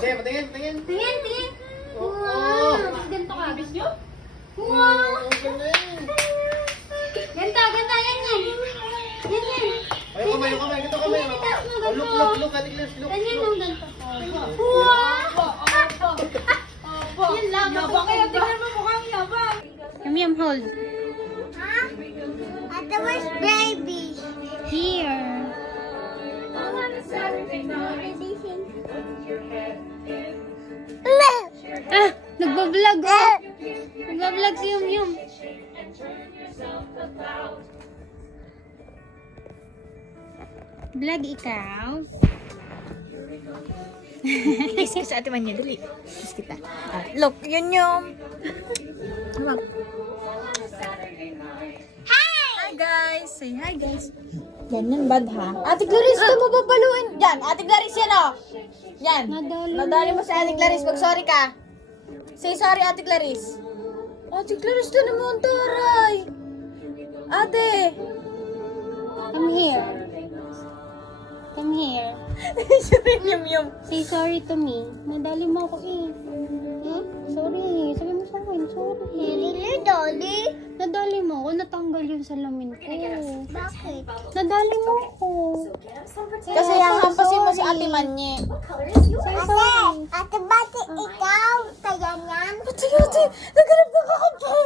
Okay, patingin, patingin. Tingin. Oo. Wow. Ganito ka. Ibis nyo? Wow. Ang galing. Ganda. Yan. Ay, kamay. Ganito kamay. Oh, look. Ate Glass, look. Ganyan Look. ang ganito. Wow. Yan lang. Yabang kaya, tingnan mo mukhang yabang. Yum, hold. Ate, where's baby? Here. Ah, nagbablog oh. Nagbablog si Yum. Vlog ikaw. Kiss ka sa ate man niya, dali. Kiss kita. Look, yun yung... Hi guys! Say hi guys. Ganyan bad ha? Ate Clarice, ito mababaluin. Yan, Ate Clarice yan oh. Yan. Nadali mo si Ate Clarice pag sorry ka. Say sorry Ate Clarice. Ate Clarice, ito naman taray. Ate. Come here. Yum. Say sorry to me. Nadali mo ako eh. Huh? Sorry. Sabi mo sa akin, sorry. Really, Dolly? Nadali mo ako. Natanggal yung salamin ko. Bakit? Nadali mo ako. Kasi yung hampasin mo si Ate Manye. Say sorry. Ate, bakit ikaw? Kaya yan? Ate, naghanap ka kakapal.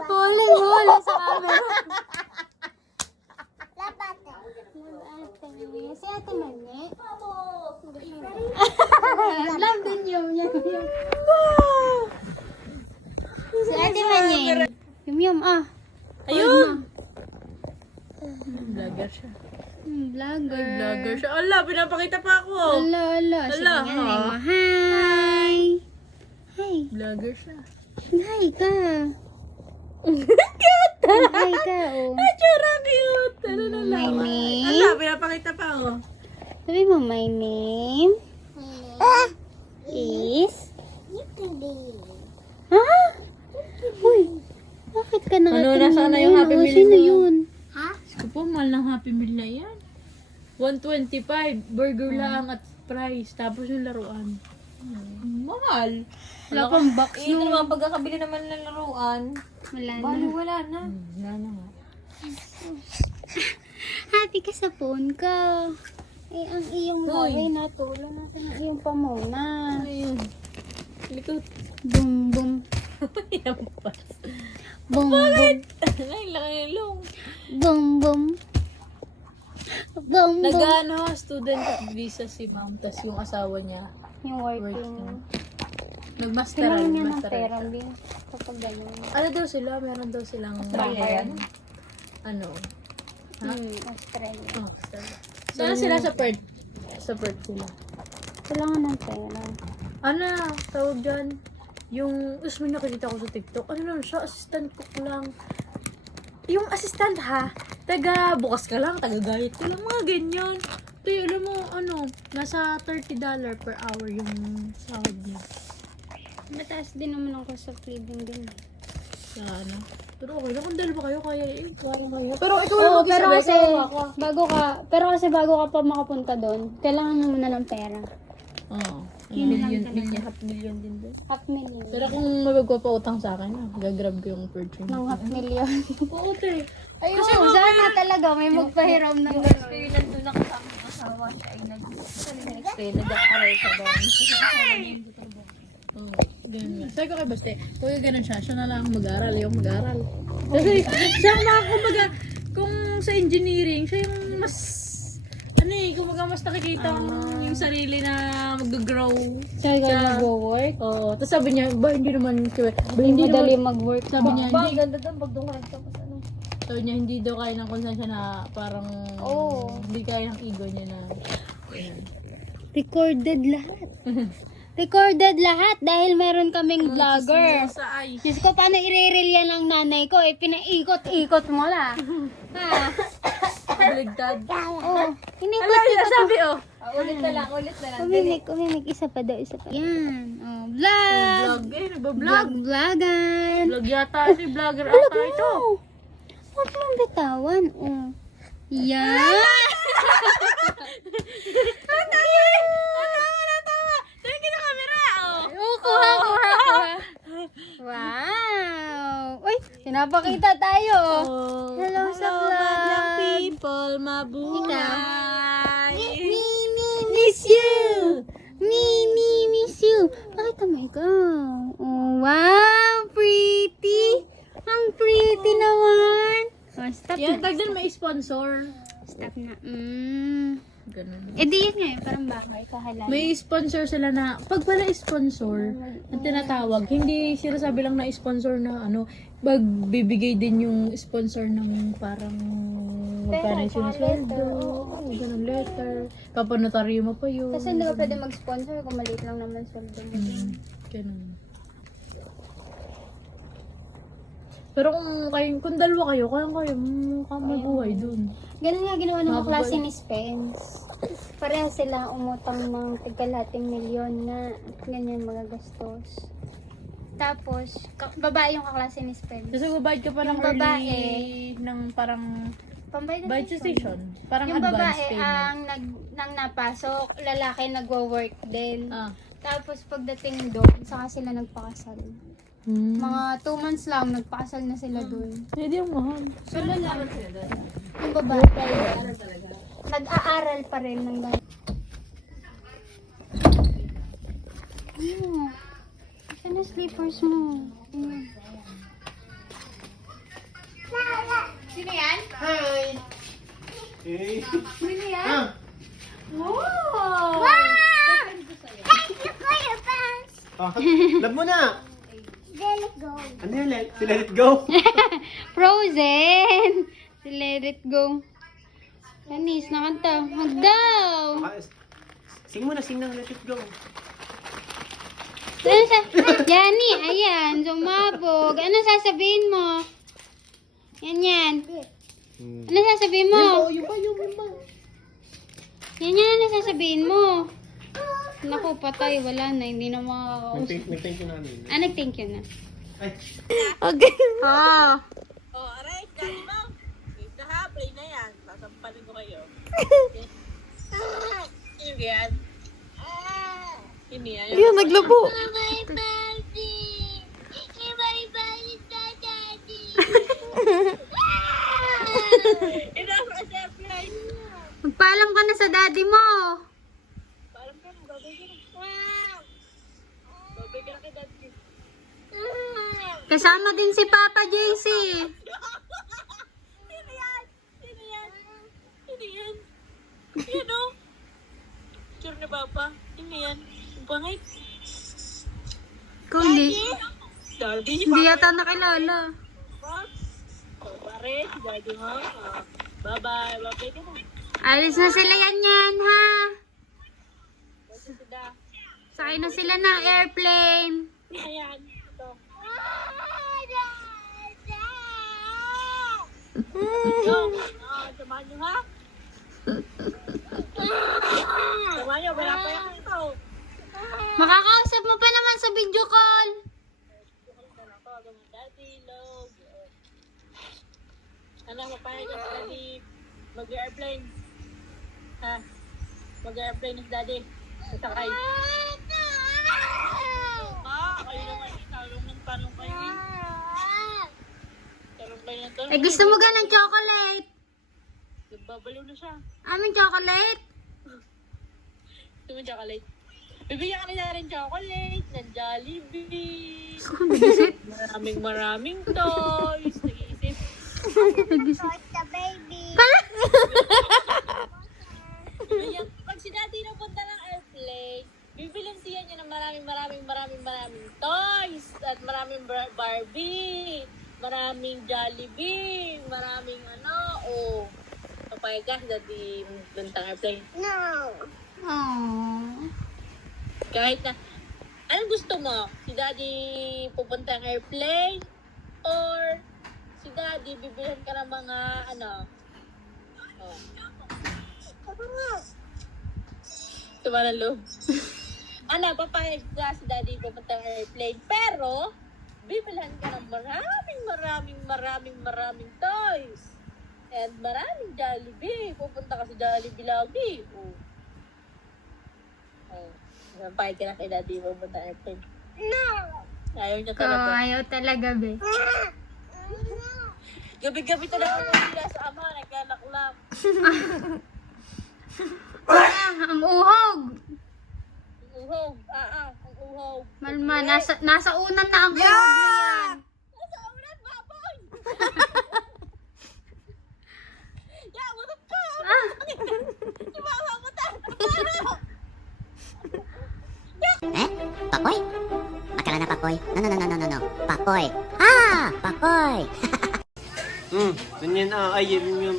Huli sa camera. Labate. Si Ate Manye. Love din yun. Si Ate Manye. Yum, ah. Ayun! Vlogger siya. Vlogger. Vlogger siya. Ala, pinapakita pa ako. Ala. Sige Ala, nga, ha? Hi. Hi. Vlogger siya. Hi ka. Hi ka, oh. Ay, tsura cute. Ano na My lang. name? Ala, pinapakita pa ako. Sabi mo, my name is... Ha? Uy, bakit ka Ano, nakatingin nasaan na yung yun? Happy Oh, Meal sino mo? yun? Ko po, mahal ng Happy Meal na yan. 125. Burger lang at fries. Tapos yung laruan. Mahal. Wala pang box Eh, no. naman pagkakabili naman ng laruan. Wala na. Bali, wala na. Wala na nga. Happy ka sa phone ka. Eh, ang iyong Hoy. lagay na tulo. Nasaan ang iyong pamuna? Ayun. Likot. Boom, boom. Yampas. Boom, boom. Ay, laki ng long. Boom, boom. Boom, boom. Nag-ano, student visa si ma'am, tas yung asawa niya, Yung working. working. Nagmasteral, Kailangan niya ng masteral. pera, Bin. Kapag gano'n. Ano daw sila? Meron daw silang Australian? ano? Ha? Australia. Oh, Australia. Saan sila sa Perth? Sa Perth sila. Kailangan ng pera. Ano, tawag dyan? Yung, tapos may nakikita ko sa TikTok, ano lang siya, assistant cook lang. Yung assistant ha, taga bukas ka lang, taga gayet ka lang, mga ganyan. Tayo, alam mo, ano, nasa $30 per hour yung sahod niya. Mataas din naman ako sa feeding din. Sa ano. Pero okay lang, kung dalawa kayo, kaya kayo. Pero ikaw Oo, lang pero mag-isa, kasi bago ka pa makapunta doon, kailangan mo muna ng pera. Oo. Yun lang Half million din doon. $500,000. Pero kung magpapautang sa akin, gagrab ko yung fortune. Ng $500,000. Oo, te. Ayun, sana talaga may magpahiram ng gano'n. Yung nandun na kasama ng asawa siya ay nag-aaral sa doon. Oo, ganun nga. Sabi ko kay Baste, kung ganun siya na lang mag-aaral, ayaw mag-aaral. Kasi siya kumbaga, kung sa engineering, siya yung mas, ano eh, kumbaga mas nakikita yung sarili na mag-grow. Siya ka nag-work. Oo, tapos sabi niya, ba hindi naman, Hindi madali mag-work. sabi niya, hindi, Ganda doon, pag doon ka nagtapos ano. sabi niya, hindi daw kaya ng konsensya na parang, hindi kaya ng ego niya na, ayan. Recorded lahat. Recorded lahat dahil meron kaming vlogger. Sa ay. Diyos ko, paano i-reel yan ng nanay ko? Eh, pinaikot-ikot mo na. Ha? Baligtad. Oh, inikot Ala, sabi oh. Ulit na lang. Umimik. Isa pa daw. Yan. Oh, vlog. Vlog eh, nagbablog. Vlogan. Vlog yata si vlogger ata ito. Huwag mong bitawan. Oh. Yan. Napakita tayo. Hello sa madlang vlog. people, mabuhay. Miss you. Miss you. Pakita mo ikaw. Oh, wow, pretty. Ang pretty naman. Oh, stop Yan, na. tagdan may sponsor. Stop na. Ganun. Eh di yun nga yun, parang bahay, kahalal. May sponsor sila na, pag pala sponsor, ang tinatawag, hindi sila sabi lang na sponsor na ano, magbibigay din yung sponsor ng parang magkano yung sinusweldo, ganun letter, papanotaryo mo pa yun. Kasi hindi ka pwede mag-sponsor kung maliit lang naman sweldo mo. Ganun. Pero kung dalawa kayo, kaya mabuhay dun. Ganun nga ginawa ng mga Mababay. klase ni Spence. Pareha sila umutang ng tigalating milyon na ganyan magagastos. Tapos, babae yung kaklase ni Spence. Kasi babayad ka pa ng Yung babae, early, ng parang Pambayad bayad sa station. Parang yung advance babae payment. nang napasok, lalaki nagwo-work din. Ah. Tapos pagdating doon, saka sila nagpakasal. Hmm. Mga 2 months lang, nagpakasal na sila doon. Hindi yung mahal. So, lalaki. Yung babae, nag-aaral pa rin ng ganun. Saan na slippers mo? Sino yan? Hi! Hey! Sino yan? Ah! Wow! Thank you for your pants. Oh, love mo na! Let it go. Ano yun? Si Let It Go? Frozen! Let it go. Anis, nakanta. Mag-daw! Ah, sing mo na, sing ng Let It Go. Ano sa... Yani, ayan, sumabog. Ano sasabihin mo? Yan. Ano sasabihin mo? Yung ba? Yan, ano sasabihin mo? Naku, patay, wala na, hindi na makakausap. Nag-thank you namin. Nag-thank you na. Ay, Okay. Oh. Oh, aray, dali mo. Ito ha, play na yan. Sasampalin ko kayo. Sino yan? Hindi yan. Yan, naglabo. My daddy. My daddy. Daddy. Ito ang surprise. Magpaalam ka na sa daddy mo. Parang ka na, babay ka na. Babay ka na kay daddy. Kasama din si Papa JC. Sino yan? Sino yan? Sino yan? Yan o. Sure na papa. Sino yan? Ang pangit. Kundi, Darby, hindi yata nakilala. Oh, pare, si daddy mo. Oh, bye-bye. Babay ka na. Alis na sila yan, ha? Basta sila. Sakay na sila ng airplane. Ayan. Ito. Yo, samahan nyo ha? Samahan nyo, wala pa yan ito. Makakausap mo pa naman sa video call. Daddy, love. Ano, mapahal ka sa daddy mag-airplane. Ha? Mag-airplane na si daddy. Sasakay. Kayo naman. Talong ng tanong kayo eh. Talong kayo ng tanong. Eh, gusto mo ng chocolate? Nagbabaliw na siya. Aming chocolate? Gusto mo chocolate? Bibigyan ka nila rin chocolate ng Jollibee. Maraming toys. Nag-iisip. The baby. Bibigyan, pag si daddy napunta ng airplane, bibilang siya niya ng maraming toys. At maraming Barbie. Maraming Jollibee. Maraming oh. Papayag ka si daddy puntang airplane. No. Aww. Kahit na, anong gusto mo? Si daddy pupunta ng airplane? Or si daddy bibilhan ka ng mga Oh. Tuma ng loob. Papayag ka si daddy pupunta ng airplane. Pero, bibilhan ka ng maraming toys. And maraming Jollibee. Pupunta ka sa Jollibee lagi. Oh. Papayag ka na kay daddy pupunta ng airplane. No. Ayaw niya Oh, talaga. ayaw talaga, be. Gabi-gabi talaga nila sa ama, nagkalaklak. Ang uhog. Uhog, ang uhog. Malma, nasa unan na ang uhog na yan. Nasa ulan, baboy! Ya, butot ka! Yung mama mo tayo! Papoy? Akala na papoy? No. Papoy. Ah! Papoy! Ganyan ay yun.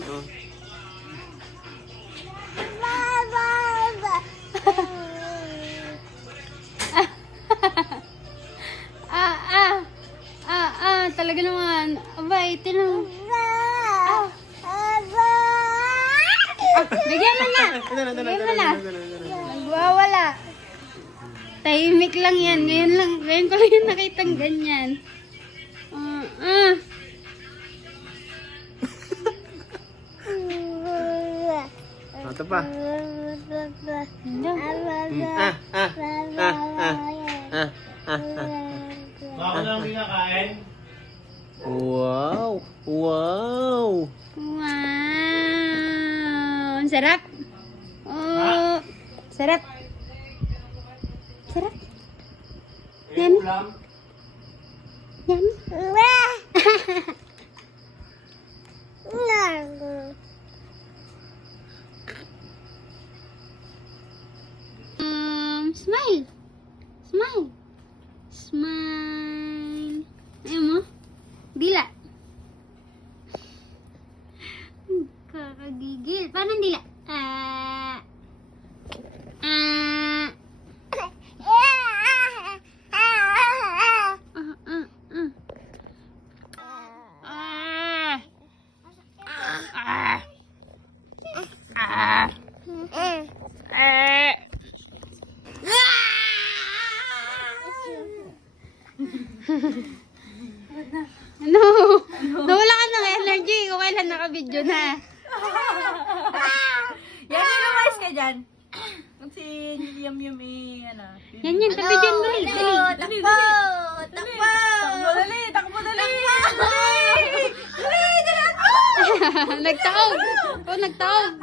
Talaga naman. Abay, tinong. Bigyan mo na. Bigyan mo na. Nagwawala. Tahimik lang yan. Ngayon ko lang yan nakitang ganyan. Ito pa. Baka lang kinakain? Wow! Wow! Ang sarap. Oh, sarap. Sarap. Yan. Yan. Smile. Smile. Smile. Ayaw mo? Dila. Kakagigil. Paano ang dila? Ano? Nawala ka ng energy. Kung kailan naka-video na. Yan, lumayas ka dyan. Mag si Yum ano. Yan, tabi dyan. Dali. Takbo! Dali! Nagtaog. Oh, nagtaog.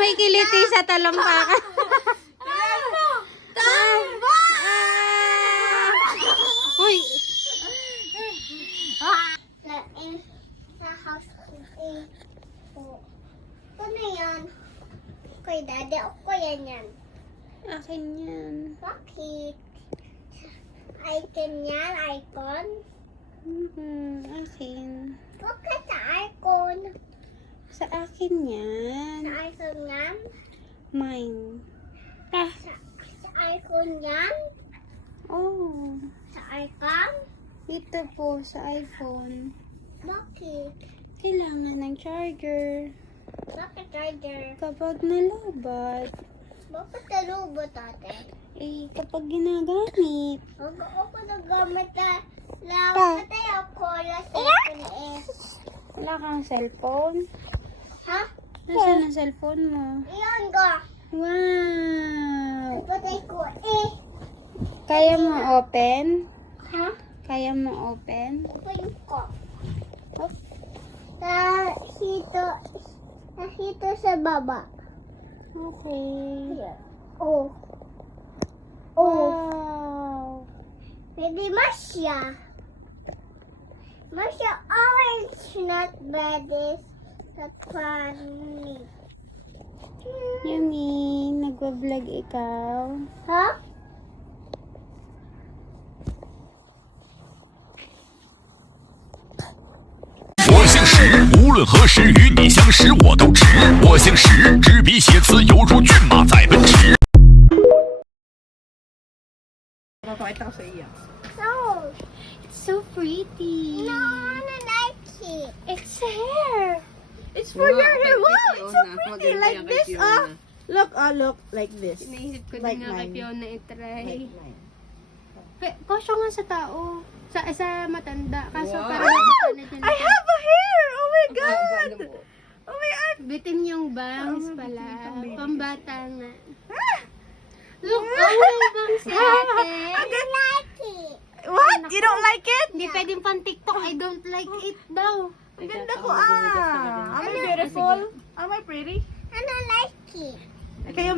May kiliti sa talampakan. Uy. Sa house ko. Ano yan? Kay daddy, ako yan. Akin yan. Bakit? Icon yan, icon? Akin. Bakit sa icon? Sa akin yan. Sa icon yan? Mine. Sa icon yan? Oh. Sa icon? Dito po sa iPhone. Bakit? Kailangan ng charger. Bakit charger? Kapag nalobat. Bakit nalubot ate? Kapag ginagamit. Ako nagamit na lang. Patay ako na cellphone eh. Wala kang cellphone? Ha? Nasaan ang cellphone mo? Iyan ka. Wow! Patay ko eh. Kaya mo open? Ha? Kaya mo open? Open ko. Oh. Nahito sa baba. Okay. Oh. Wow! Maybe Masya. Masya orange, not bad. Not funny. Yummy, nagwa-vlog ikaw. Ha? 我姓石，无论何时与你相识，我都直。我姓石，执笔写词犹如骏马在奔驰。 Papakita ko sa iyo. No. It's so pretty. No, I don't like it. It's hair. It's for your hair. Wow, it's so pretty. Like this, Look, like this. Naisip ko Like din nga kay mine. Fiona itry. Like mine. Kasyo nga sa tao. Sa matanda. Kaso Wow. parang nakita na dyan. I have a hair! Oh my God! Oh my God! Bitin yung bangs pala. Pambata na. Look, yung bangs si ate. What? You don't like it? Hindi pwedeng pang TikTok. I don't like it daw. Ang ganda ko Am I beautiful? Am I pretty? I don't like it. Kayo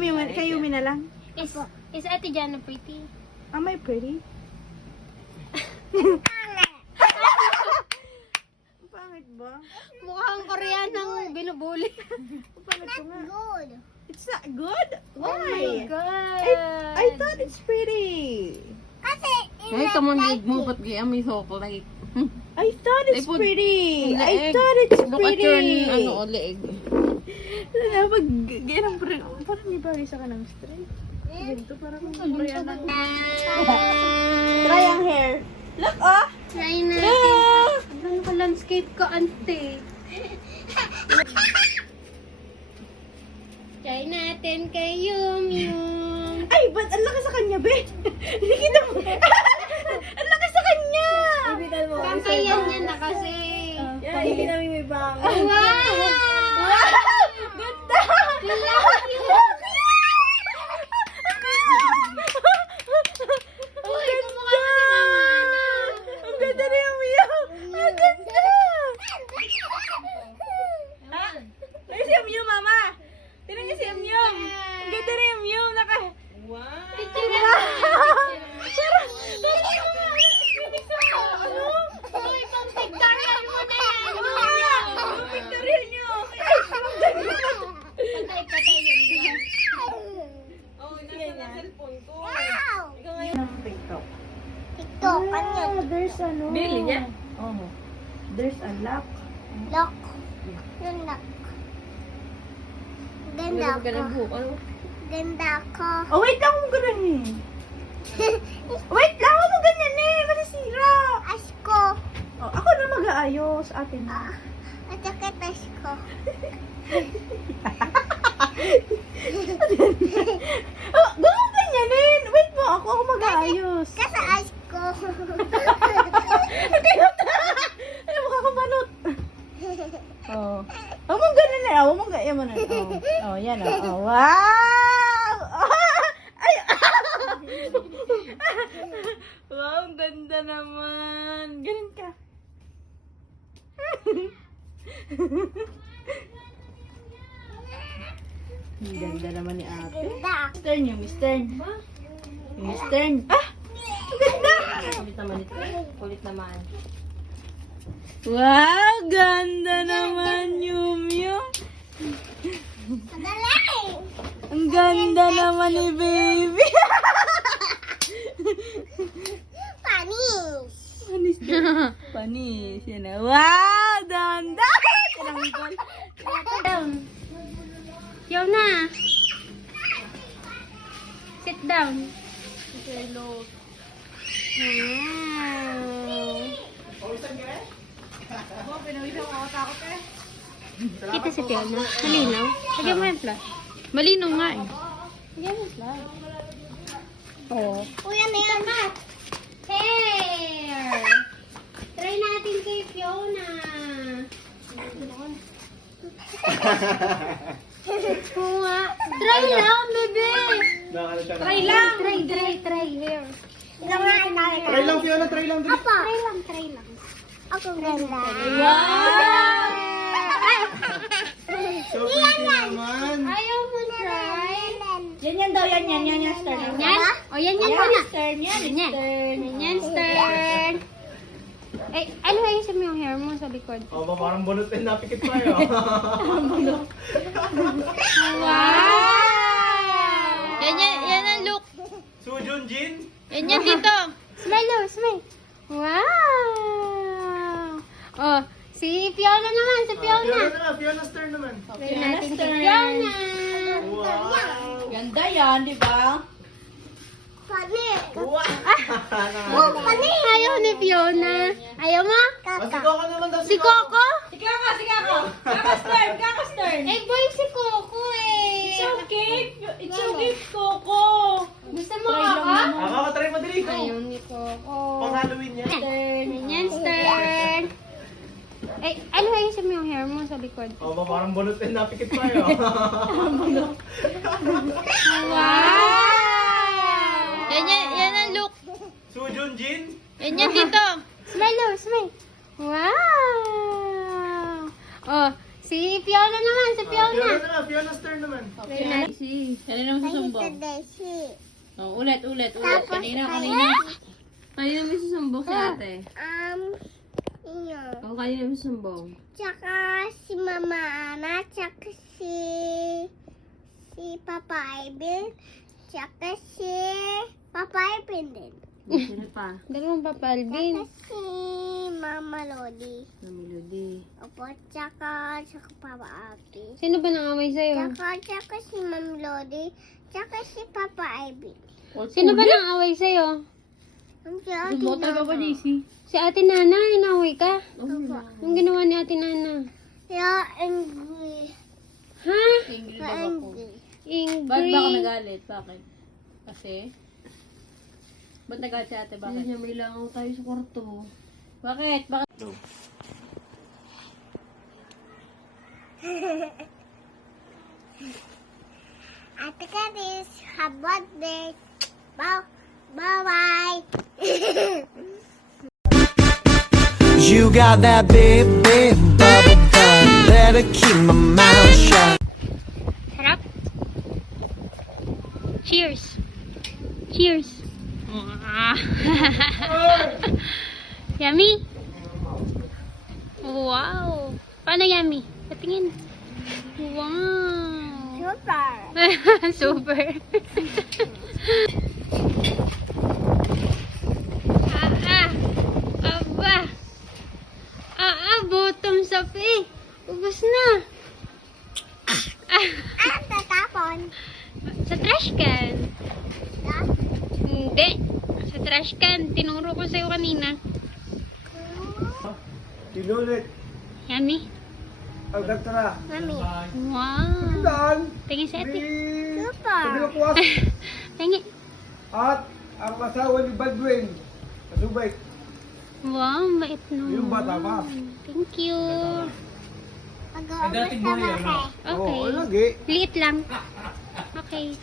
na lang. Is Ate Jana pretty? Am I pretty? Pangit ba? Mukhang Koreanang binubuli. Pangit ko nga. Good. It's not good? Oh my Why? God. I thought it's pretty. Kasi, Ay, kamanglig mo, ba't gaya may chocolate? I thought it's put pretty. I leeg. thought it's Look at your, pretty. leeg. Pag ganyan, parang may bagay sa kanang straight. Ganito, parang Koreana. Try ang hair. Look, oh! Try natin. Ano ka landscape ka, ante? Try natin kay Yum Yum. Ay, ba't ang laki sa kanya, be? Hindi kita mo. Ang laki sa kanya! Kampiyan niya na kasi. Hindi namin may bang. Wow! Ganda! Uy, kumukha na si Mama na. Ang ganda na yung Miyam! Ang ganda! Ay, si Miyam, mama! Tingnan niyo si Miyam! Ang ganda na yung Miyam! Picture na. Uy, pang pictorial mo na yan. Pictorial niyo! Patay yun. TikTok. TikTok, ano? There's ano? Bili niya? Oh. There's a lock. Lock. Yung lock. Ganda Ka ng ko. buhok, ano? Ganda ko. Oh, wait lang mo ganun eh. Wait lang, huwag mo ganyan eh. Masisira. Asko. Oh, ako na mag-aayos, atin na. At saka asko. Oh, gawin ganyanin. Wait mo, ako mag-aayos. Kasi asko. Ano mo kakabalot? Oh. Huwag mong ganun na. Huwag mong ganyan mo na. Oh, yan oh. Oh, wow! Ay! Wow, ang ganda naman. Ganun ka. Ang ganda naman ni ate. Ganda. Mister niyo, mister. Mister. Ah! Ang ganda! Kulit naman ito. Kulit naman. Wow! Ganda naman, Yum Yum. Madali. Ang ganda naman ni baby. Panis. Panis na. Panis. Yan na. Wow! Ganda! Tinanggol. Down. Yaw na. Sit down. Wow. Kita si Fiona. Malinaw. Lagyan mo yung flash. Malinaw nga eh. Lagyan mo yung flash. Oo. Uy, ano yan? Hair! Try natin kay Fiona. Oo nga. Try lang, bebe. Try lang. Try hair. Try lang, Fiona, try lang. Dali. Try lang. Ako ganda. So pretty naman. Ayaw mo try? Yan daw, yan, stir. Yan? O, yan muna. Stir, Yan, stern. Eh, ano ayusin mo yung hair mo sa likod? Oh, parang bunot na napikit tayo. Wow! Yan ang look. Sujun Jin. Yan dito. Smile, smile. Wow! Oh, si Fiona naman, si Fiona. Fiona Stern naman. Try natin si Fiona. Wow. Ganda yan, di ba? Panis. Wow. Oh, panis. Ayaw ni Fiona. Ayaw mo? Si Coco naman daw. Si Coco? Kaka stir. Eh, boy, si Coco eh. It's okay, Coco. Gusto mo ako? Ako, try mo dali. Ayaw ni Coco. Pang Halloween niya. Stern. Yan, stern. Ay, ano ayusin mo yung hair mo sa likod? Oh, ba, parang bunot din napikit tayo. Wow! Yan ang look. Sujun Jin? Yan dito. Smile daw, smile. Wow! Oh, si Fiona naman, si Fiona. Fiona's turn naman. Very nice. Kanina mo susumbong. Daisy. Oh, ulit. Kanina. Kanina mo susumbong si ate. Yun. Oh, kanina mo susumbong. Tsaka si Mama Ana, tsaka si Papa Ivan, tsaka si Papa Ivan din. Sino pa? Dalawang Papa Alvin. Tsaka si Mama Lodi. Na melody. Opo, tsaka Papa Abi. Sino ba nang-away sa'yo? Tsaka si Mama Lodi, tsaka si Papa Ivan. Sino ba nang-away sa'yo? Ang siya, Motor ka ba, JC? Si Ate Nana, inaway ka? Opo. Anong ginawa ni Ate Nana? Kaya angry. Ha? Ingrid Kaya ba ako? angry. Ba't ba ako Ingrid. nagalit? Bakit? Kasi? Ba't nagalit si ate? Bakit? Hindi may langaw tayo sa kwarto. Bakit? Ate Karis, have birthday. Bye-bye. You got that big, big bubble butt. Better keep my mouth shut. Sarap? Cheers. Cheers. Yummy? Wow. Paano yummy? Patingin. Wow. Super. Super. Aba. Bottoms up eh. Ubus na. Ang tatapon. Sa trash can. Hindi. Sa trash can. Tinuro ko sa'yo kanina. Tinulit. Yummy. Ang gantara. Mami. Wow. Dan. Tingin sa ate. Super. Pinakuwas. Tingin. At ang asawa ni Baldwin. Kasubay. Wow, bait no. Yung bata pa. Thank you. Mag-uubos na maki. Okay. Oo, lagi. Liit lang. Okay.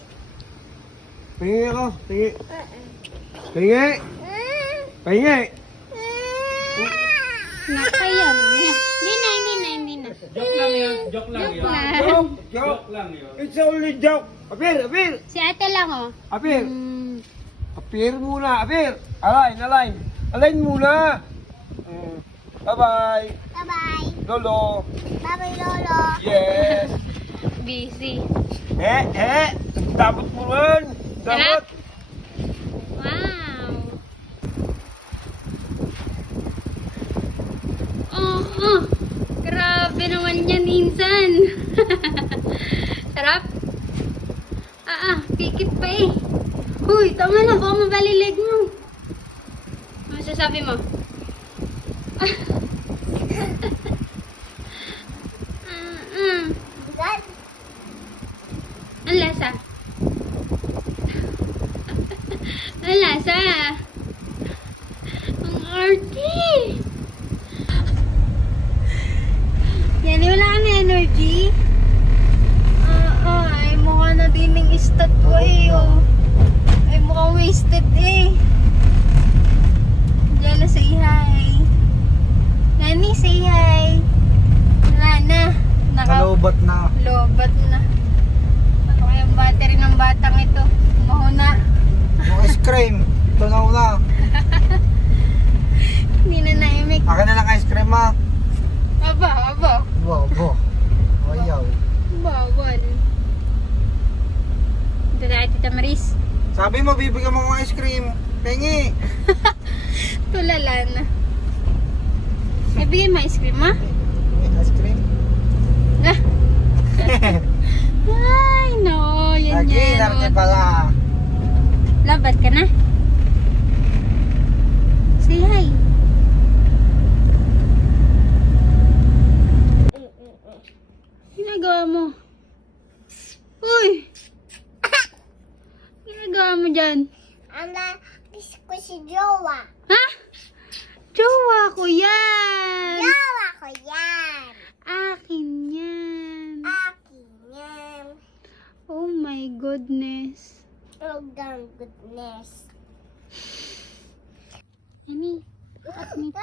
Pahingi ako. Pahingi. Pahingi. Pahingi. Nakaya mo. Hindi na. Joke lang yun. Joke lang yun. Joke. lang yun. It's only joke. Apir. Si ate lang oh. Apir. Hmm. Apir muna. Apir. Align muna. Bye-bye. Bye-bye. Lolo. Bye-bye, Lolo. Yes. Busy. Dapat mo rin. Dapat. Wow. Grabe naman yan, insan. Sarap. Pikit pa eh. Uy, tama na, baka mabalilig mo. Ano sasabi mo? God. Ang lasa. Ang lasa. Ang arty. Yan, wala kang energy. Ay, mukha na din ng estatwa eh. Oh. Ay, mukha wasted eh. Diyan na, say hi. Nani, say hi. Wala na. Nalobat na. Lobat na. Ano kayang battery ng batang ito? Mahuna. Yung ice cream. Tunaw na. Hindi na naimik. Akin na lang ice cream ha. Aba. Wow. Ayaw. Bawal. Ito na, Tita Maris. Sabi mo, bibigyan mo ng ice cream. Pengi. Tulala na. Ay, bigyan mo ice cream, ha? Ice cream? Ay, no. Yan Lagi, yan. narte pala. Labat ka na? Say hi. Ginagawa mo? Uy! Ginagawa mo dyan? Kiss ko si Jowa. Ha? Jowa ko yan! Yawa ko yan. Akin yan! Akin yan. Oh my goodness! Oh, goodness. Honey, look at me please.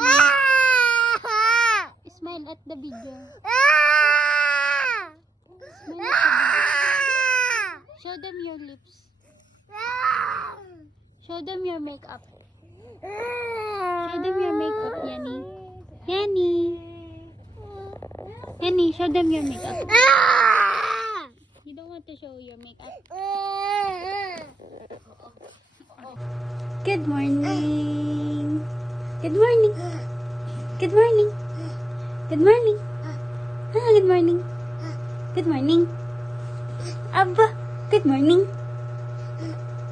Ah! Smile at the video. Ah! Smile at the video. Show them your lips. Ah! Show them your makeup. Show them your makeup, Yani. Yani. Yani, show them your makeup. Ah! You don't want to show your makeup. Good morning. Good morning. Good morning. Good morning. Ah, good morning. Good morning. Abba, good morning.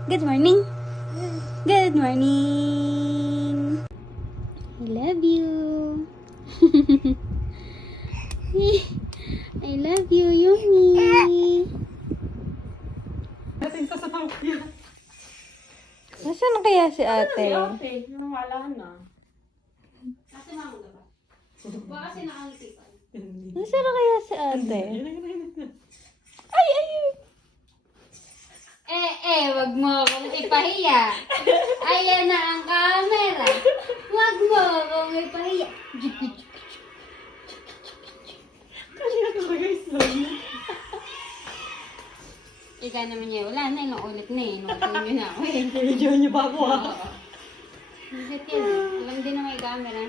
Good morning. Good morning. I love you. I love you, Yumi. Nasaan na kaya si ate? Okay, wala na. Nasaan na kaya si ate? Wag mo akong ipahiya. Ayan na ang camera. Wag mo akong ipahiya. Ika naman niya, wala na, ilang ulit na eh. Nung nyo na ako eh. Video niyo ba ako Bakit yan? Alam din na may camera.